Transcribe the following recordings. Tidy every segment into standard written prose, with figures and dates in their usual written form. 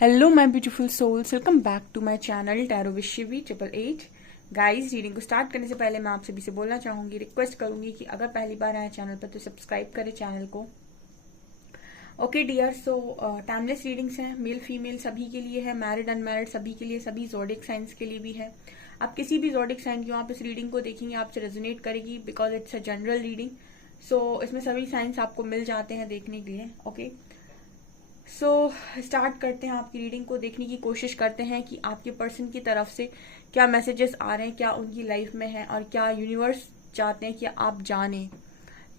Hello my beautiful souls, welcome back to my channel tarot विशिवी 888। Guys, reading को start करने से पहले मैं आप सभी से बोलना चाहूंगी, रिक्वेस्ट करूंगी कि अगर पहली बार आए चैनल पर तो सब्सक्राइब करें चैनल को। ओके डियर, सो टाइमलेस रीडिंग्स हैं, मेल फीमेल सभी के लिए है, मैरिड अनमैरिड सभी के लिए, सभी जोडिक साइंस के लिए भी है। आप किसी भी जोडिक साइन की आप इस रीडिंग को देखेंगे आपसे रेजोनेट करेगी, because it's a general reading. So इसमें सभी साइंस आपको मिल जाते हैं देखने के लिए। ओके, सो स्टार्ट करते हैं, आपकी रीडिंग को देखने की कोशिश करते हैं कि आपके पर्सन की तरफ से क्या मैसेजेस आ रहे हैं, क्या उनकी लाइफ में है और क्या यूनिवर्स चाहते हैं कि आप जानें।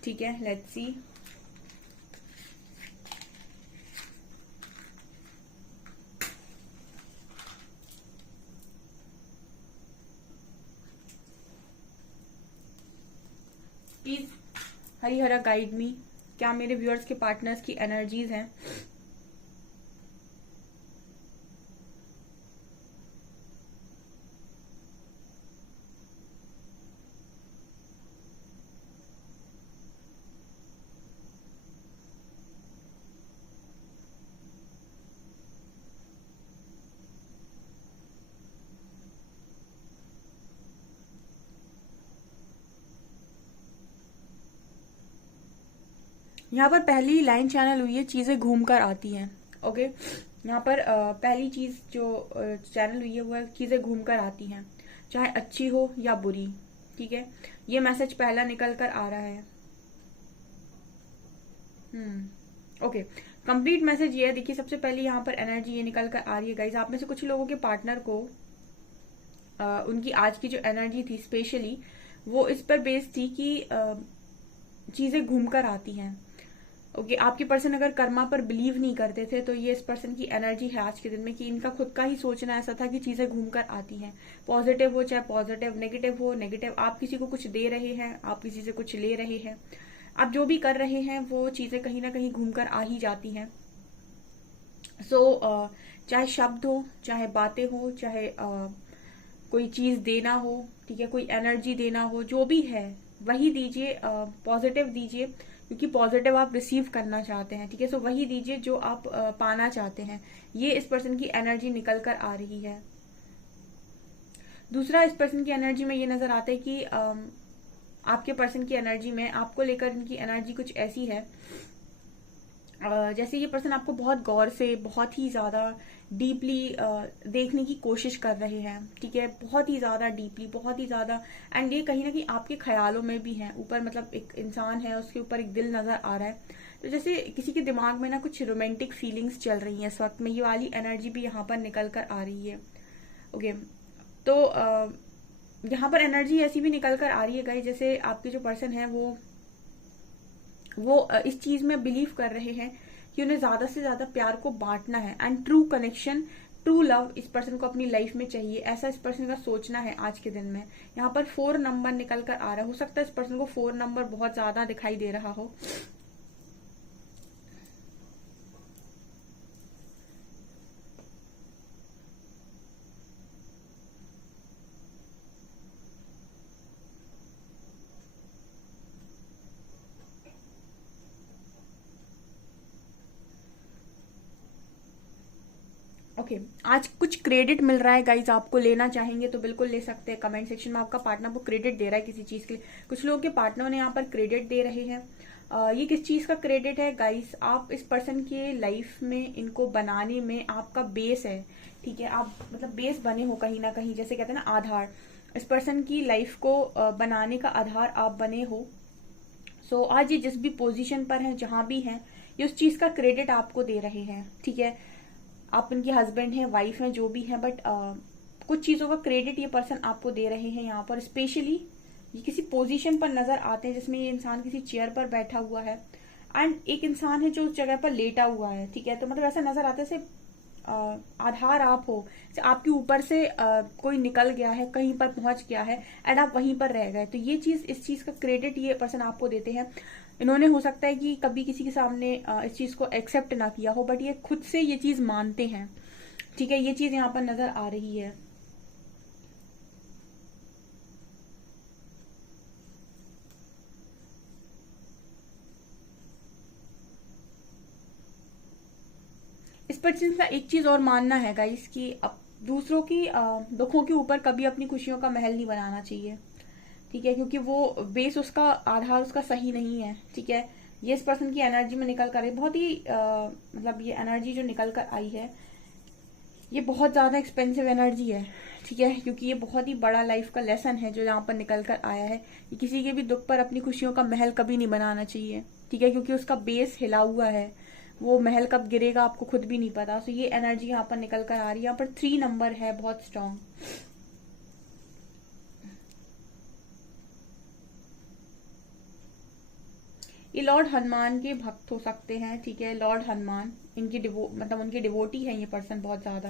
ठीक है, लेट्स सी। प्लीज हरी हरा गाइड मी, क्या मेरे व्यूअर्स के पार्टनर्स की एनर्जीज हैं। यहाँ पर पहली लाइन चैनल हुई है, चीजें घूम कर आती हैं। ओके, यहाँ पर पहली चीज जो चैनल हुई है वो है चीजें घूम कर आती हैं, चाहे अच्छी हो या बुरी। ठीक है, ये मैसेज पहला निकल कर आ रहा है। ओके, कंप्लीट मैसेज ये है। देखिए, सबसे पहले यहाँ पर एनर्जी ये निकल कर आ रही है गाइज, आप में से कुछ लोगों के पार्टनर को उनकी आज की जो एनर्जी थी स्पेशली वो इस पर बेस्ड थी कि चीजें घूम कर आती हैं। ओके, आपके पर्सन अगर कर्मा पर बिलीव नहीं करते थे तो ये इस पर्सन की एनर्जी है आज के दिन में कि इनका खुद का ही सोचना ऐसा था कि चीजें घूम कर आती हैं। पॉजिटिव हो चाहे पॉजिटिव, नेगेटिव हो नेगेटिव, आप किसी को कुछ दे रहे हैं, आप किसी से कुछ ले रहे हैं, आप जो भी कर रहे हैं वो चीजें कहीं ना कहीं घूम कर आ ही जाती हैं। सो चाहे शब्द हो, चाहे बातें हो, चाहे कोई चीज देना हो, ठीक है, कोई एनर्जी देना हो, जो भी है वही दीजिए, पॉजिटिव दीजिए, क्योंकि पॉजिटिव आप रिसीव करना चाहते हैं। ठीक है, सो वही दीजिए जो आप पाना चाहते हैं। ये इस पर्सन की एनर्जी निकल कर आ रही है। दूसरा, इस पर्सन की एनर्जी में ये नजर आता है कि आपके पर्सन की एनर्जी में आपको लेकर इनकी एनर्जी कुछ ऐसी है जैसे ये पर्सन आपको बहुत गौर से, बहुत ही ज्यादा डीपली देखने की कोशिश कर रहे हैं। ठीक है, बहुत ही ज्यादा डीपली, बहुत ही ज्यादा। एंड ये कहीं ना कहीं आपके ख्यालों में भी है। ऊपर मतलब एक इंसान है, उसके ऊपर एक दिल नजर आ रहा है। तो जैसे किसी के दिमाग में ना कुछ रोमांटिक फीलिंग्स चल रही हैं इस वक्त में, ये वाली एनर्जी भी यहाँ पर निकल कर आ रही है। ओके, तो यहाँ पर एनर्जी ऐसी भी निकल कर आ रही है गाइस, जैसे आपके जो पर्सन है वो इस चीज में बिलीव कर रहे हैं कि उन्हें ज्यादा से ज्यादा प्यार को बांटना है and true connection, true love इस पर्सन को अपनी लाइफ में चाहिए। ऐसा इस पर्सन का सोचना है आज के दिन में। यहाँ पर 4 नंबर निकल कर आ रहा है, हो सकता है इस पर्सन को 4 नंबर बहुत ज्यादा दिखाई दे रहा हो। ओके, आज कुछ क्रेडिट मिल रहा है गाइज, आपको लेना चाहेंगे तो बिल्कुल ले सकते हैं। कमेंट सेक्शन में आपका पार्टनर को क्रेडिट दे रहा है किसी चीज के लिए। कुछ लोगों के पार्टनर ने यहाँ पर क्रेडिट दे रहे हैं। ये किस चीज का क्रेडिट है गाइस, आप इस पर्सन के लाइफ में इनको बनाने में आपका बेस है। ठीक है, आप मतलब बेस बने हो कहीं ना कहीं, जैसे कहते हैं ना आधार। इस पर्सन की लाइफ को बनाने का आधार आप बने हो। सो आज ये जिस भी पोजीशन पर हैं, जहां भी हैं, ये उस चीज का क्रेडिट आपको दे रहे हैं। ठीक है, आप इनके हस्बैंड हैं, वाइफ हैं, जो भी हैं, बट कुछ चीजों का क्रेडिट ये पर्सन आपको दे रहे हैं। यहाँ पर स्पेशली ये किसी पोजीशन पर नजर आते हैं जिसमें ये इंसान किसी चेयर पर बैठा हुआ है एंड एक इंसान है जो उस जगह पर लेटा हुआ है। ठीक है, तो मतलब ऐसा नजर आता है जैसे आधार आप हो, जैसे आपके ऊपर से कोई निकल गया है, कहीं पर पहुंच गया है एंड आप वहीं पर रह गए। तो ये चीज, इस चीज का क्रेडिट ये पर्सन आपको देते हैं। इन्होंने हो सकता है कि कभी किसी के सामने इस चीज को एक्सेप्ट ना किया हो, बट ये खुद से ये चीज मानते हैं। ठीक है, ये चीज यहाँ पर नजर आ रही है। इस पर्सन का एक चीज और मानना है गाइस कि दूसरों की दुखों के ऊपर कभी अपनी खुशियों का महल नहीं बनाना चाहिए, ठीक है, क्योंकि वो बेस उसका आधार उसका सही नहीं है, ठीक है। ये इस पर्सन की एनर्जी में निकल कर है, बहुत ही मतलब ये एनर्जी जो निकल कर आई है ये बहुत ज्यादा एक्सपेंसिव एनर्जी है, ठीक है, क्योंकि ये बहुत ही बड़ा लाइफ का लेसन है जो यहाँ पर निकल कर आया है कि किसी के भी दुख पर अपनी खुशियों का महल कभी नहीं बनाना चाहिए, ठीक है, क्योंकि उसका बेस हिला हुआ है, वो महल कब गिरेगा आपको खुद भी नहीं पता। सो ये एनर्जी यहाँ पर निकल कर आ रही है। यहाँ पर 3 नंबर है, बहुत स्ट्रांग। ये लॉर्ड हनुमान के भक्त हो सकते हैं, ठीक है, लॉर्ड हनुमान इनकी मतलब उनके डिवोटी है ये पर्सन बहुत ज्यादा।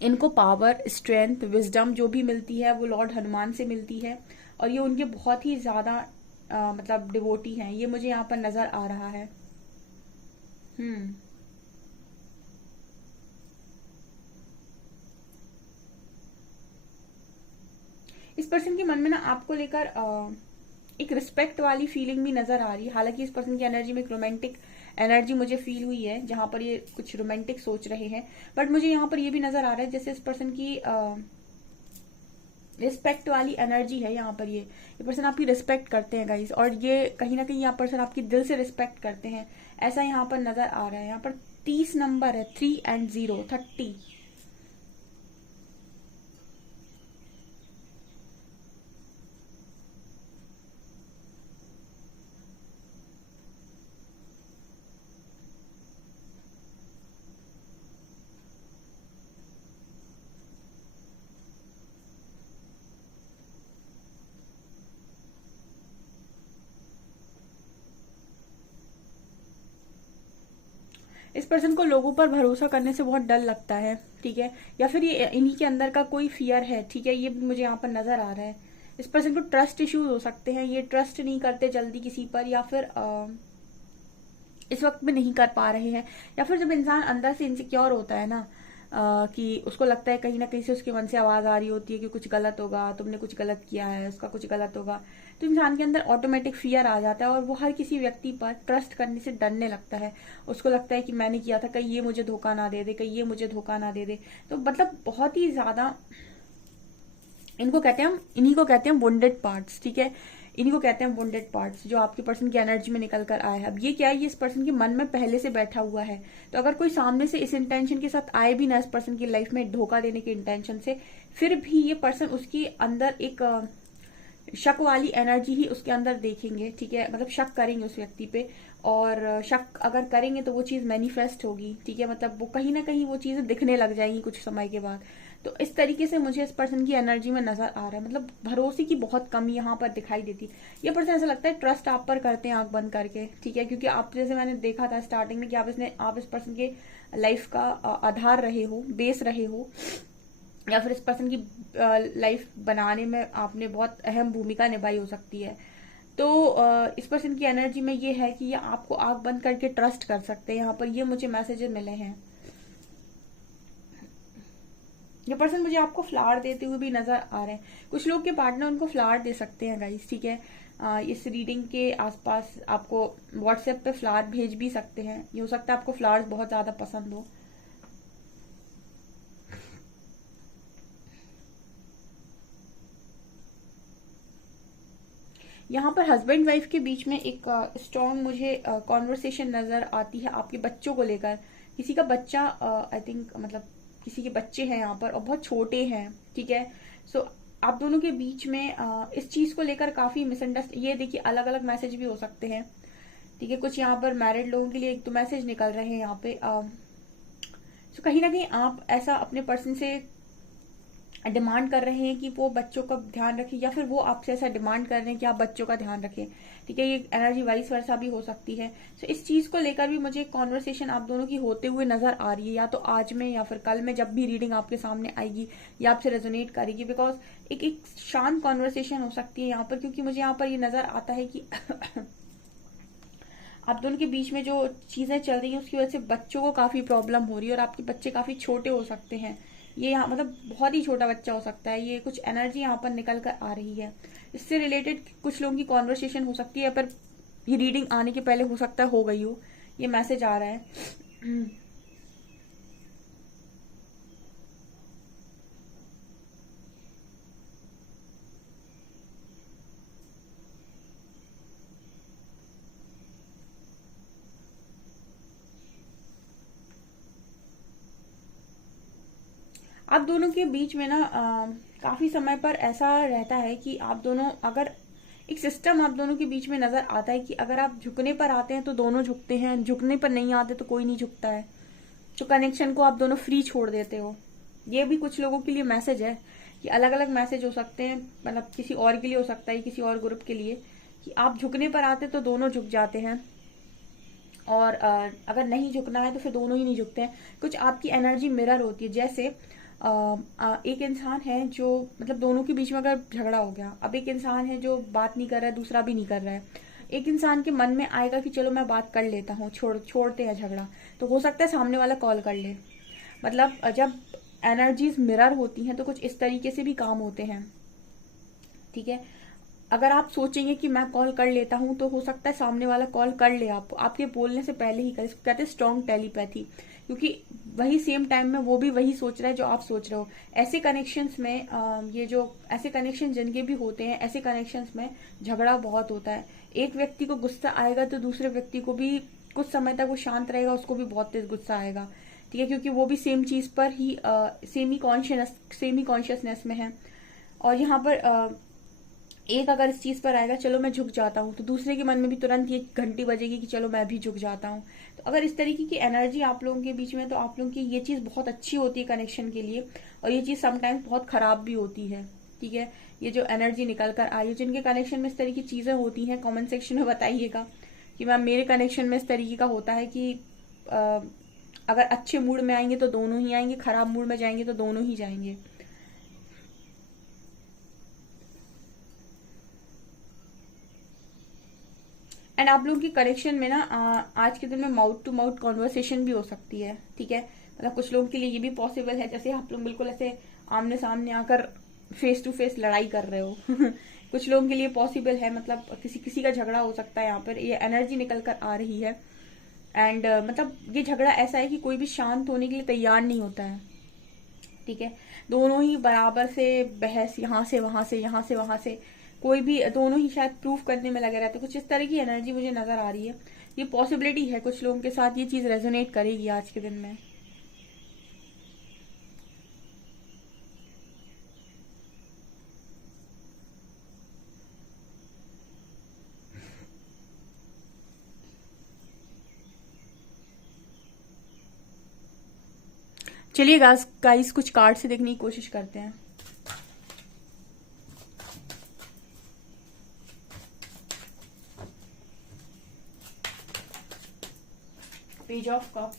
इनको पावर, स्ट्रेंथ, विजडम जो भी मिलती है वो लॉर्ड हनुमान से मिलती है, और ये उनके बहुत ही ज्यादा मतलब डिवोटी हैं, ये मुझे यहाँ पर नजर आ रहा है। इस पर्सन के मन में ना आपको लेकर एक रिस्पेक्ट वाली फीलिंग भी नजर आ रही है। हालांकि इस पर्सन की एनर्जी में एक रोमांटिक एनर्जी मुझे फील हुई है, जहां पर ये कुछ रोमांटिक सोच रहे हैं, बट मुझे यहाँ पर ये भी नजर आ रहा है जैसे इस पर्सन की रिस्पेक्ट वाली एनर्जी है। यहाँ पर ये पर्सन आपकी रिस्पेक्ट करते हैं गाइस, और ये कहीं ना कहीं यहाँ पर्सन आपकी दिल से रिस्पेक्ट करते हैं, ऐसा यहाँ पर नजर आ रहा है। यहाँ पर 30 नंबर है, 3 and 0, 30। इस पर्सन को लोगों पर भरोसा करने से बहुत डर लगता है, ठीक है, या फिर ये इन्हीं के अंदर का कोई फियर है, ठीक है, ये मुझे यहाँ पर नजर आ रहा है। इस पर्सन को ट्रस्ट इश्यूज हो सकते हैं, ये ट्रस्ट नहीं करते जल्दी किसी पर, या फिर इस वक्त में नहीं कर पा रहे हैं, या फिर जब इंसान अंदर से इनसिक्योर होता है ना कि उसको लगता है कहीं ना कहीं से उसके मन से आवाज आ रही होती है कि कुछ गलत होगा, तुमने कुछ गलत किया है, उसका कुछ गलत होगा, तो इंसान के अंदर ऑटोमेटिक फियर आ जाता है और वो हर किसी व्यक्ति पर ट्रस्ट करने से डरने लगता है। उसको लगता है कि मैंने किया था, कहीं ये मुझे धोखा ना दे दे, कहीं ये मुझे धोखा ना दे दे। तो मतलब बहुत ही ज्यादा इन्हीं को कहते हैं वुंडेड पार्ट्स, ठीक है, इन्हीं को कहते हैं वुंडेड पार्ट्स, जो आपके पर्सन की एनर्जी में निकल कर आए हैं। अब ये क्या है, ये इस पर्सन के मन में पहले से बैठा हुआ है, तो अगर कोई सामने से इस इंटेंशन के साथ आए भी ना इस पर्सन की लाइफ में धोखा देने के इंटेंशन से, फिर भी ये पर्सन उसकी अंदर एक शक वाली एनर्जी ही उसके अंदर देखेंगे, ठीक है, मतलब शक करेंगे उस व्यक्ति पे, और शक अगर करेंगे तो वो चीज मैनिफेस्ट होगी, ठीक है, मतलब वो कहीं ना कहीं वो चीजें दिखने लग जाएंगी कुछ समय के बाद। तो इस तरीके से मुझे इस पर्सन की एनर्जी में नजर आ रहा है, मतलब भरोसे की बहुत कमी यहाँ पर दिखाई देती है। ये पर्सन ऐसा लगता है ट्रस्ट आप पर करते हैं आंख बंद करके, ठीक है, क्योंकि आप जैसे मैंने देखा था स्टार्टिंग में कि आप इस पर्सन के लाइफ का आधार रहे हो, बेस रहे हो, या फिर इस पर्सन की लाइफ बनाने में आपने बहुत अहम भूमिका निभाई हो सकती है। तो इस पर्सन की एनर्जी में ये है कि ये आपको आंख बंद करके ट्रस्ट कर सकते हैं। यहाँ पर ये मुझे मैसेजेस मिले हैं। ये पर्सन मुझे आपको फ्लावर देते हुए भी नजर आ रहे हैं। कुछ लोग के पार्टनर उनको फ्लावर दे सकते हैं गाइस, ठीक है। इस रीडिंग के आसपास आपको व्हाट्सएप पे फ्लावर भेज भी सकते हैं। ये हो सकता है आपको फ्लावर्स बहुत ज्यादा पसंद हो। यहाँ पर हस्बैंड वाइफ के बीच में एक स्ट्रॉन्ग मुझे कॉन्वर्सेशन नजर आती है आपके बच्चों को लेकर। किसी का बच्चा आई थिंक मतलब किसी के बच्चे हैं यहाँ पर और बहुत छोटे हैं, ठीक है। सो आप दोनों के बीच में इस चीज को लेकर काफी मिसअंडरस्टैंड, ये देखिए अलग अलग मैसेज भी हो सकते हैं, ठीक है। कुछ यहाँ पर मैरिड लोगों के लिए एक तो मैसेज निकल रहे हैं यहाँ पे। सो कहीं ना कहीं आप ऐसा अपने पर्सन से डिमांड कर रहे हैं कि वो बच्चों का ध्यान रखें, या फिर वो आपसे ऐसा डिमांड कर रहे हैं कि आप बच्चों का ध्यान रखें, ठीक है। ये एनर्जी वाइस वर्सा भी हो सकती है। सो इस चीज को लेकर भी मुझे कॉन्वर्सेशन आप दोनों की होते हुए नजर आ रही है, या तो आज में या फिर कल में, जब भी रीडिंग आपके सामने आएगी या आपसे रेजोनेट करेगी, बिकॉज एक शांत कॉन्वर्सेशन हो सकती है यहाँ पर, क्योंकि मुझे यहाँ पर ये नजर आता है कि आप दोनों के बीच में जो चीजें चल रही है उसकी वजह से बच्चों को काफी प्रॉब्लम हो रही है, और आपके बच्चे काफी छोटे हो सकते हैं। ये यहाँ मतलब बहुत ही छोटा बच्चा हो सकता है। ये कुछ एनर्जी यहाँ पर निकल कर आ रही है। इससे रिलेटेड कुछ लोगों की कॉन्वर्सेशन हो सकती है, पर ये रीडिंग आने के पहले हो सकता है हो गई हो, ये मैसेज आ रहा है। आप दोनों के बीच में ना काफी समय पर ऐसा रहता है कि आप दोनों, अगर एक सिस्टम आप दोनों के बीच में नजर आता है कि अगर आप झुकने पर आते हैं तो दोनों झुकते हैं, झुकने पर नहीं आते तो कोई नहीं झुकता है, तो कनेक्शन को आप दोनों फ्री छोड़ देते हो। ये भी कुछ लोगों के लिए मैसेज है। ये अलग अलग मैसेज हो सकते हैं, मतलब किसी और के लिए हो सकता है, किसी और ग्रुप के लिए, कि आप झुकने पर आते तो दोनों झुक जाते हैं, और अगर नहीं झुकना है तो फिर दोनों ही नहीं झुकते हैं। कुछ आपकी एनर्जी मिरर होती है। जैसे एक इंसान है जो, मतलब दोनों के बीच में अगर झगड़ा हो गया, अब एक इंसान है जो बात नहीं कर रहा है, दूसरा भी नहीं कर रहा है, एक इंसान के मन में आएगा कि चलो मैं बात कर लेता हूँ, छोड़ते हैं झगड़ा, तो हो सकता है सामने वाला कॉल कर ले। मतलब जब एनर्जीज मिरर होती हैं तो कुछ इस तरीके से भी काम होते हैं, ठीक है। अगर आप सोचेंगे कि मैं कॉल कर लेता हूं तो हो सकता है सामने वाला कॉल कर ले, आपके बोलने से पहले ही कर। इसको कहते हैं स्ट्रॉन्ग टेलीपैथी, क्योंकि वही सेम टाइम में वो भी वही सोच रहा है जो आप सोच रहे हो। ऐसे कनेक्शंस में ये जो ऐसे कनेक्शन जिनके भी होते हैं, ऐसे कनेक्शंस में झगड़ा बहुत होता है। एक व्यक्ति को गुस्सा आएगा तो दूसरे व्यक्ति को भी कुछ समय तक वो शांत रहेगा, उसको भी बहुत तेज गुस्सा आएगा, ठीक है, क्योंकि वो भी सेम चीज पर ही सेम ही कॉन्शियसनेस में है। और यहाँ पर एक अगर इस चीज पर आएगा चलो मैं झुक जाता हूँ, तो दूसरे के मन में भी तुरंत ये घंटी बजेगी कि चलो मैं भी झुक जाता हूँ। तो अगर इस तरीके की एनर्जी आप लोगों के बीच में, तो आप लोगों की ये चीज बहुत अच्छी होती है कनेक्शन के लिए, और ये चीज समटाइम्स बहुत खराब भी होती है, ठीक है। ये जो एनर्जी निकल कर आई है, जिनके कनेक्शन में इस तरीके की चीजें होती हैं, कॉमेंट सेक्शन में बताइएगा कि मैम मेरे कनेक्शन में इस तरीके का होता है कि अगर अच्छे मूड में आएंगे तो दोनों ही आएंगे, खराब मूड में जाएंगे तो दोनों ही जाएंगे। एंड आप लोगों की कनेक्शन में ना आज के दिन में माउथ टू माउथ कॉन्वर्सेशन भी हो सकती है, ठीक है। मतलब कुछ लोगों के लिए ये भी पॉसिबल है, जैसे आप लोग बिल्कुल ऐसे आमने सामने आकर फेस टू फेस लड़ाई कर रहे हो। कुछ लोगों के लिए पॉसिबल है, मतलब किसी किसी का झगड़ा हो सकता है, यहाँ पर ये एनर्जी निकल कर आ रही है। एंड मतलब ये झगड़ा ऐसा है कि कोई भी शांत होने के लिए तैयार नहीं होता है, ठीक है। दोनों ही बराबर से बहस, यहाँ से वहां से, यहाँ से वहां से, कोई भी, दोनों ही शायद प्रूफ करने में लगे रहते। कुछ इस तरह की एनर्जी मुझे नजर आ रही है। ये पॉसिबिलिटी है कुछ लोगों के साथ ये चीज रेजोनेट करेगी आज के दिन में। चलिए गाइस कुछ कार्ड से देखने की कोशिश करते हैं। Page of cups,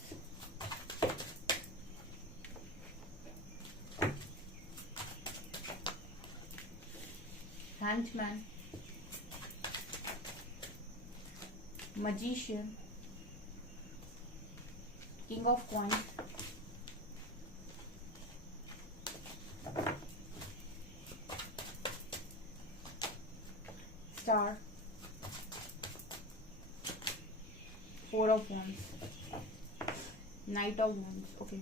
hanged man, magician, king of coins, star, four of wands, knight of wands. Okay,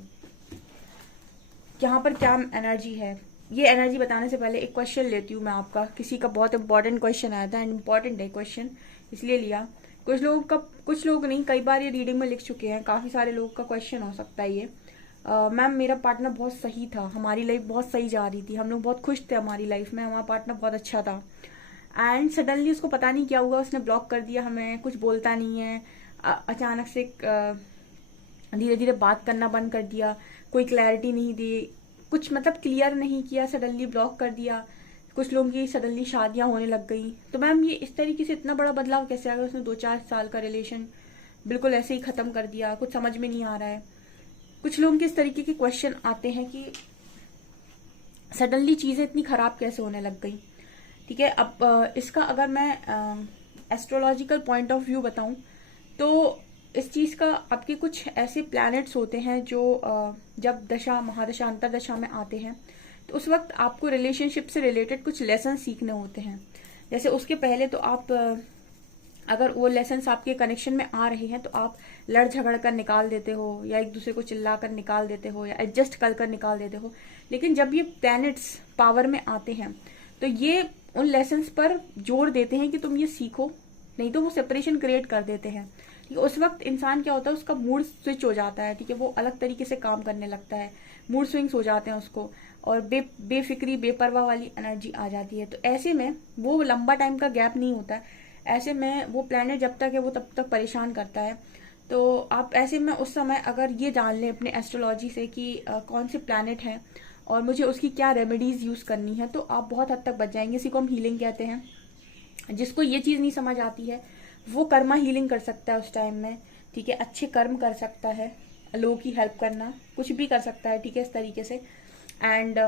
यहाँ पर क्या एनर्जी है, ये एनर्जी बताने से पहले एक क्वेश्चन लेती हूँ मैं आपका। किसी का बहुत इंपॉर्टेंट क्वेश्चन आया था, एंड इंपॉर्टेंट है क्वेश्चन, इसलिए लिया। कुछ लोग नहीं, कई बार ये रीडिंग में लिख चुके हैं, काफी सारे लोग का क्वेश्चन हो सकता है ये। मैम मेरा पार्टनर बहुत सही था, हमारी लाइफ बहुत सही जा रही थी, हम लोग बहुत खुश थे हमारी लाइफ में, हमारा पार्टनर बहुत अच्छा था, एंड सडनली उसको पता नहीं क्या हुआ, उसने ब्लॉक कर दिया हमें, कुछ बोलता नहीं है, अचानक से धीरे धीरे बात करना बंद कर दिया, कोई क्लैरिटी नहीं दी, कुछ मतलब क्लियर नहीं किया, सडनली ब्लॉक कर दिया। कुछ लोगों की सडनली शादियां होने लग गई। तो मैम ये इस तरीके से इतना बड़ा बदलाव कैसे आ गया? उसने 2-4 साल का रिलेशन बिल्कुल ऐसे ही खत्म कर दिया, कुछ समझ में नहीं आ रहा है। कुछ लोगों के इस तरीके के क्वेश्चन आते हैं कि सडनली चीजें इतनी खराब कैसे होने लग गई, ठीक है। अब इसका अगर मैं एस्ट्रोलॉजिकल पॉइंट ऑफ व्यू बताऊं तो इस चीज का आपके कुछ ऐसे प्लैनेट्स होते हैं जो जब दशा महादशा अंतरदशा में आते हैं तो उस वक्त आपको रिलेशनशिप से रिलेटेड कुछ लेसन सीखने होते हैं। जैसे उसके पहले तो आप अगर वो लेसन्स आपके कनेक्शन में आ रहे हैं तो आप लड़ झगड़ कर निकाल देते हो, या एक दूसरे को चिल्ला कर निकाल देते हो, या एडजस्ट कर निकाल देते हो। लेकिन जब ये प्लैनेट्स पावर में आते हैं तो ये उन लेसन्स पर जोर देते हैं कि तुम ये सीखो, नहीं तो वो सेपरेशन क्रिएट कर देते हैं। ठीक है, उस वक्त इंसान क्या होता है, उसका मूड स्विच हो जाता है। ठीक है, वो अलग तरीके से काम करने लगता है, मूड स्विंग्स हो जाते हैं उसको, और बेफिक्री बेपरवाह वाली एनर्जी आ जाती है। तो ऐसे में वो लंबा टाइम का गैप नहीं होता है, ऐसे में वो प्लैनेट जब तक है वो तब तक परेशान करता है। तो आप ऐसे में उस समय अगर ये जान लें अपने एस्ट्रोलॉजी से कि कौन से प्लैनेट हैं और मुझे उसकी क्या रेमेडीज यूज करनी है, तो आप बहुत हद तक बच जाएंगे। इसी को हम हीलिंग कहते हैं। जिसको ये चीज नहीं समझ आती है वो कर्मा हीलिंग कर सकता है उस टाइम में। ठीक है, अच्छे कर्म कर सकता है, लोगों की हेल्प करना, कुछ भी कर सकता है। ठीक है, इस तरीके से। एंड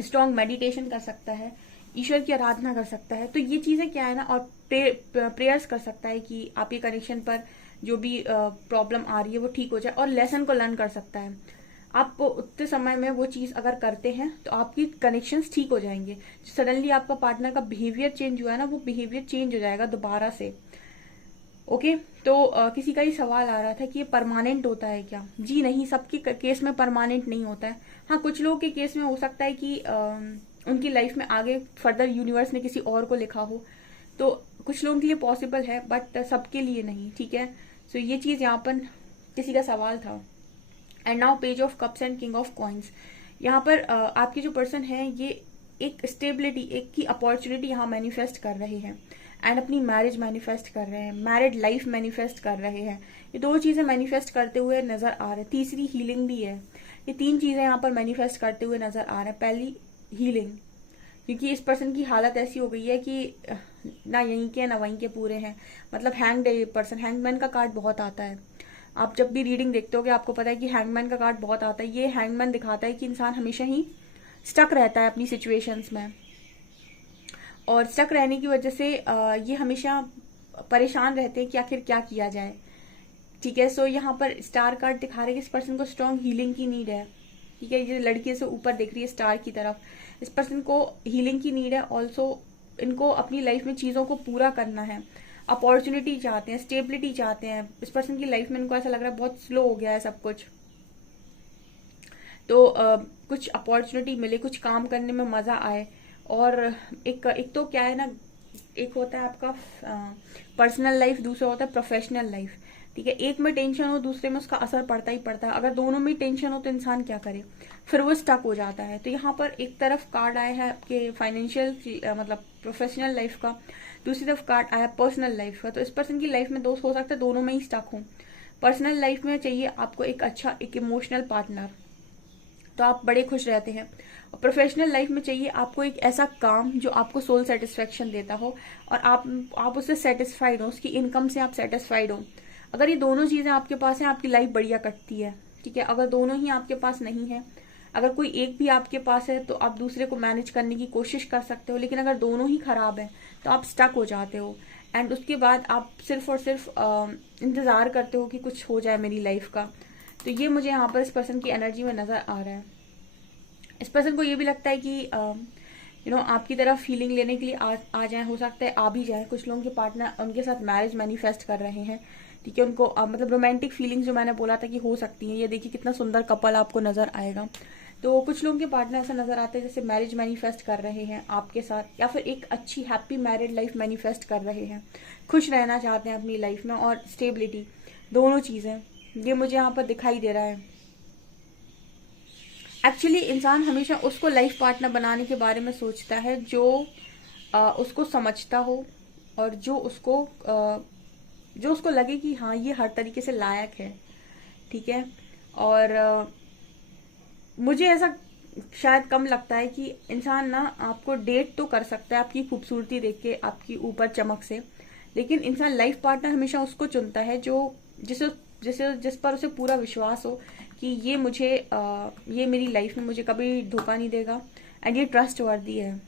स्ट्रॉन्ग मेडिटेशन कर सकता है, ईश्वर की आराधना कर सकता है। तो ये चीजें क्या है ना, और प्रेयर्स कर सकता है कि आपके कनेक्शन पर जो भी प्रॉब्लम आ रही है वो ठीक हो जाए, और लेसन को लर्न कर सकता है। आप उतने समय में वो चीज अगर करते हैं तो आपकी कनेक्शंस ठीक हो जाएंगे। सडनली आपका पार्टनर का बिहेवियर चेंज हुआ है ना, वो बिहेवियर चेंज हो जाएगा दोबारा से। ओके, तो किसी का ही सवाल आ रहा था कि ये परमानेंट होता है क्या? जी नहीं, सबके केस में परमानेंट नहीं होता है। हाँ, कुछ लोगों के केस में हो सकता है कि उनकी लाइफ में आगे फर्दर यूनिवर्स ने किसी और को लिखा हो, तो कुछ लोगों के लिए पॉसिबल है, बट सबके लिए नहीं। ठीक है, सो ये चीज यहाँ पर किसी का सवाल था। And now page of cups and king of coins. यहाँ पर आपके जो पर्सन है ये एक स्टेबिलिटी, एक की अपॉर्चुनिटी यहाँ मैनिफेस्ट कर रहे हैं, एंड अपनी मैरिज मैनिफेस्ट कर रहे हैं, मैरिड लाइफ मैनिफेस्ट कर रहे हैं। ये दो चीजें मैनिफेस्ट करते हुए नजर आ रहे हैं। तीसरी हीलिंग भी है। ये तीन चीजें यहाँ पर मैनिफेस्ट करते हुए नजर आ रहे हैं। पहली हीलिंग, क्योंकि इस पर्सन की हालत ऐसी हो गई है कि ना यहीं के ना वहीं के पूरे हैं। मतलब हैंग्ड है ये पर्सन। हैंगमैन का कार्ड बहुत आता है। आप जब भी रीडिंग देखते हो आपको पता है कि हैंगमैन का कार्ड बहुत आता है। ये हैंगमैन दिखाता है कि इंसान हमेशा ही स्टक रहता है अपनी सिचुएशंस में, और स्टक रहने की वजह से ये हमेशा परेशान रहते हैं कि आखिर क्या किया जाए। ठीक है, सो यहाँ पर स्टार कार्ड दिखा रहे हैं कि इस पर्सन को स्ट्रॉन्ग हीलिंग की नीड है। ठीक है, ये लड़की से ऊपर दिख रही है स्टार की तरफ। इस पर्सन को हीलिंग की नीड है। ऑल्सो इनको अपनी लाइफ में चीजों को पूरा करना है, अपॉर्चुनिटी चाहते हैं, स्टेबिलिटी चाहते हैं। इस पर्सन की लाइफ में इनको ऐसा लग रहा है बहुत स्लो हो गया है सब कुछ, तो कुछ अपॉर्चुनिटी मिले, कुछ काम करने में मजा आए। और एक तो क्या है ना, एक होता है आपका पर्सनल लाइफ, दूसरा होता है प्रोफेशनल लाइफ। ठीक है, एक में टेंशन हो, दूसरे में उसका असर पड़ता ही पड़ता है। अगर दोनों में टेंशन हो तो इंसान क्या करे, फिर वो स्टक हो जाता है। तो यहाँ पर एक तरफ कार्ड आया है आपके फाइनेंशियल मतलब प्रोफेशनल लाइफ का, दूसरी तरफ कार्ड आया पर्सनल लाइफ का। तो इस पर्सन की लाइफ में दोस्त हो सकता है दोनों में ही स्टक हो। पर्सनल लाइफ में चाहिए आपको एक अच्छा एक इमोशनल पार्टनर, तो आप बड़े खुश रहते हैं। और प्रोफेशनल लाइफ में चाहिए आपको एक ऐसा काम जो आपको सोल सेटिस्फेक्शन देता हो, और आप उससे सेटिस्फाइड हो, उसकी इनकम से आप सेटिस्फाइड हो। अगर ये दोनों चीजें आपके पास हैं, आपकी लाइफ बढ़िया कटती है। ठीक है, अगर दोनों ही आपके पास नहीं है, अगर कोई एक भी आपके पास है तो आप दूसरे को मैनेज करने की कोशिश कर सकते हो, लेकिन अगर दोनों ही खराब है तो आप स्टक हो जाते हो। एंड उसके बाद आप सिर्फ और सिर्फ इंतजार करते हो कि कुछ हो जाए मेरी लाइफ का। तो ये मुझे यहाँ पर इस पर्सन की एनर्जी में नजर आ रहा है। इस पर्सन को ये भी लगता है कि आपकी तरफ फीलिंग लेने के लिए आ जाए, हो सकता है आ भी जाए। कुछ लोगों के पार्टनर उनके साथ मैरिज मैनिफेस्ट कर रहे हैं। ठीक है, उनको मतलब रोमांटिक फीलिंग्स जो मैंने बोला था कि हो सकती है, ये देखिए कितना सुंदर कपल आपको नजर आएगा। तो कुछ लोगों के पार्टनर ऐसा नजर आते हैं जैसे मैरिज मैनिफेस्ट कर रहे हैं आपके साथ, या फिर एक अच्छी हैप्पी मैरिड लाइफ मैनिफेस्ट कर रहे हैं, खुश रहना चाहते हैं अपनी लाइफ में, और स्टेबिलिटी, दोनों चीजें ये मुझे यहाँ पर दिखाई दे रहा है। एक्चुअली इंसान हमेशा उसको लाइफ पार्टनर बनाने के बारे में सोचता है जो उसको समझता हो, और जो उसको लगे कि हाँ ये हर तरीके से लायक है। ठीक है, और मुझे ऐसा शायद कम लगता है कि इंसान ना आपको डेट तो कर सकता है आपकी खूबसूरती देख के, आपकी ऊपर चमक से, लेकिन इंसान लाइफ पार्टनर हमेशा उसको चुनता है जो जिस पर उसे पूरा विश्वास हो कि ये मेरी लाइफ में मुझे कभी धोखा नहीं देगा, एंड ये ट्रस्ट वर्दी है।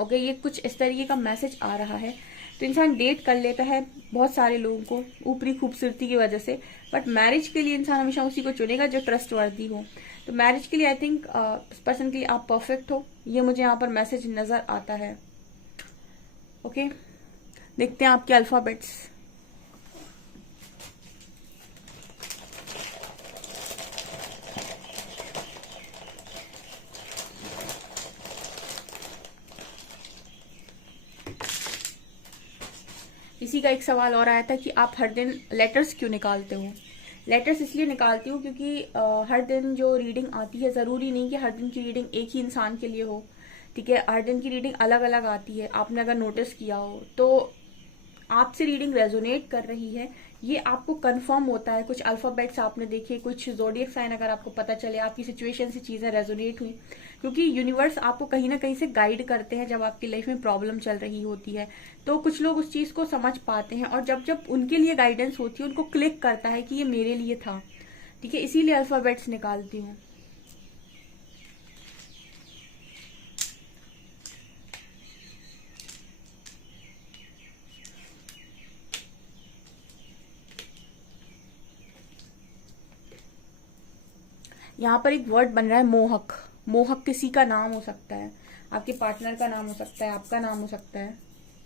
ओके, ये कुछ इस तरीके का मैसेज आ रहा है। तो इंसान डेट कर लेता है बहुत सारे लोगों को ऊपरी खूबसूरती की वजह से, बट मैरिज के लिए इंसान हमेशा उसी को चुनेगा जो ट्रस्ट वर्दी हो। तो मैरिज के लिए आई थिंक इस पर्सन के लिए आप परफेक्ट हो, ये मुझे यहाँ पर मैसेज नजर आता है। ओके, देखते हैं आपके अल्फाबेट्स। इसी का एक सवाल और आया था कि आप हर दिन लेटर्स क्यों निकालते हो। लेटर्स इसलिए निकालती हूँ क्योंकि हर दिन जो रीडिंग आती है, ज़रूरी नहीं कि हर दिन की रीडिंग एक ही इंसान के लिए हो, ठीक है। हर दिन की रीडिंग अलग अलग आती है। आपने अगर नोटिस किया हो तो आपसे रीडिंग रेजोनेट कर रही है, ये आपको कंफर्म होता है। कुछ अल्फाबेट्स आपने देखे, कुछ ज़ोडिएक साइन अगर आपको पता चले, आपकी सिचुएशन से चीज़ें रेजोनेट हुई, क्योंकि यूनिवर्स आपको कहीं ना कहीं से गाइड करते हैं जब आपकी लाइफ में प्रॉब्लम चल रही होती है। तो कुछ लोग उस चीज़ को समझ पाते हैं और जब जब उनके लिए गाइडेंस होती है, उनको क्लिक करता है कि ये मेरे लिए था, ठीक है। इसीलिए अल्फाबेट्स निकालती हूँ। यहाँ पर एक वर्ड बन रहा है मोहक। मोहक किसी का नाम हो सकता है, आपके पार्टनर का नाम हो सकता है, आपका नाम हो सकता है।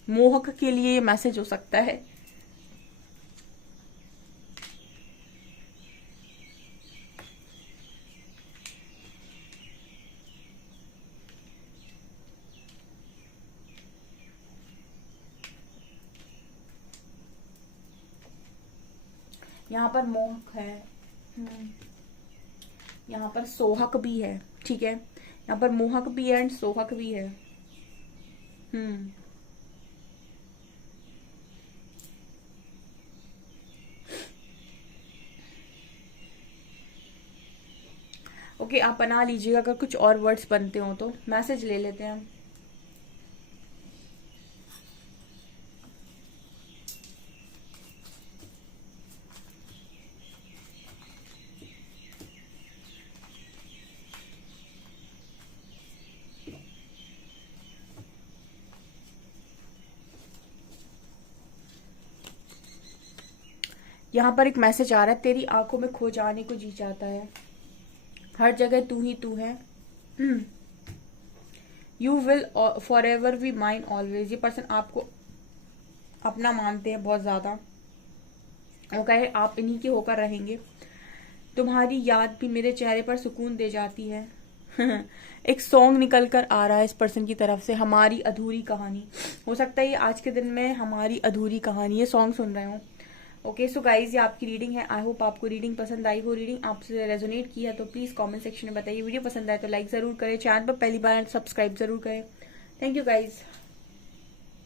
मोहक के लिए ये मैसेज हो सकता है। यहाँ पर मोहक है, यहाँ पर सोहक भी है, ठीक है। यहाँ पर मोहक भी है एंड सोहक भी है। ओके, आप बना लीजिएगा। अगर कुछ और वर्ड्स बनते हो तो मैसेज ले लेते हैं हम। यहाँ पर एक मैसेज आ रहा है, तेरी आंखों में खो जाने को जी चाहता है, हर जगह तू ही तू है, you will for ever be mine always. ये पर्सन आपको अपना मानते हैं बहुत ज्यादा, वो कहे आप इन्हीं के होकर रहेंगे। तुम्हारी याद भी मेरे चेहरे पर सुकून दे जाती है। एक सॉन्ग निकल कर आ रहा है इस पर्सन की तरफ से, हमारी अधूरी कहानी। हो सकता है ये आज के दिन में हमारी अधूरी कहानी, ये सॉन्ग सुन रहे हो। ओके सो गाइज, ये आपकी रीडिंग है। आई होप आपको रीडिंग पसंद आई हो। रीडिंग आपसे रेजोनेट किया तो प्लीज कमेंट सेक्शन में बताइए। वीडियो पसंद आए तो लाइक जरूर करें, चैनल पर पहली बार सब्सक्राइब जरूर करें। Thank you guys.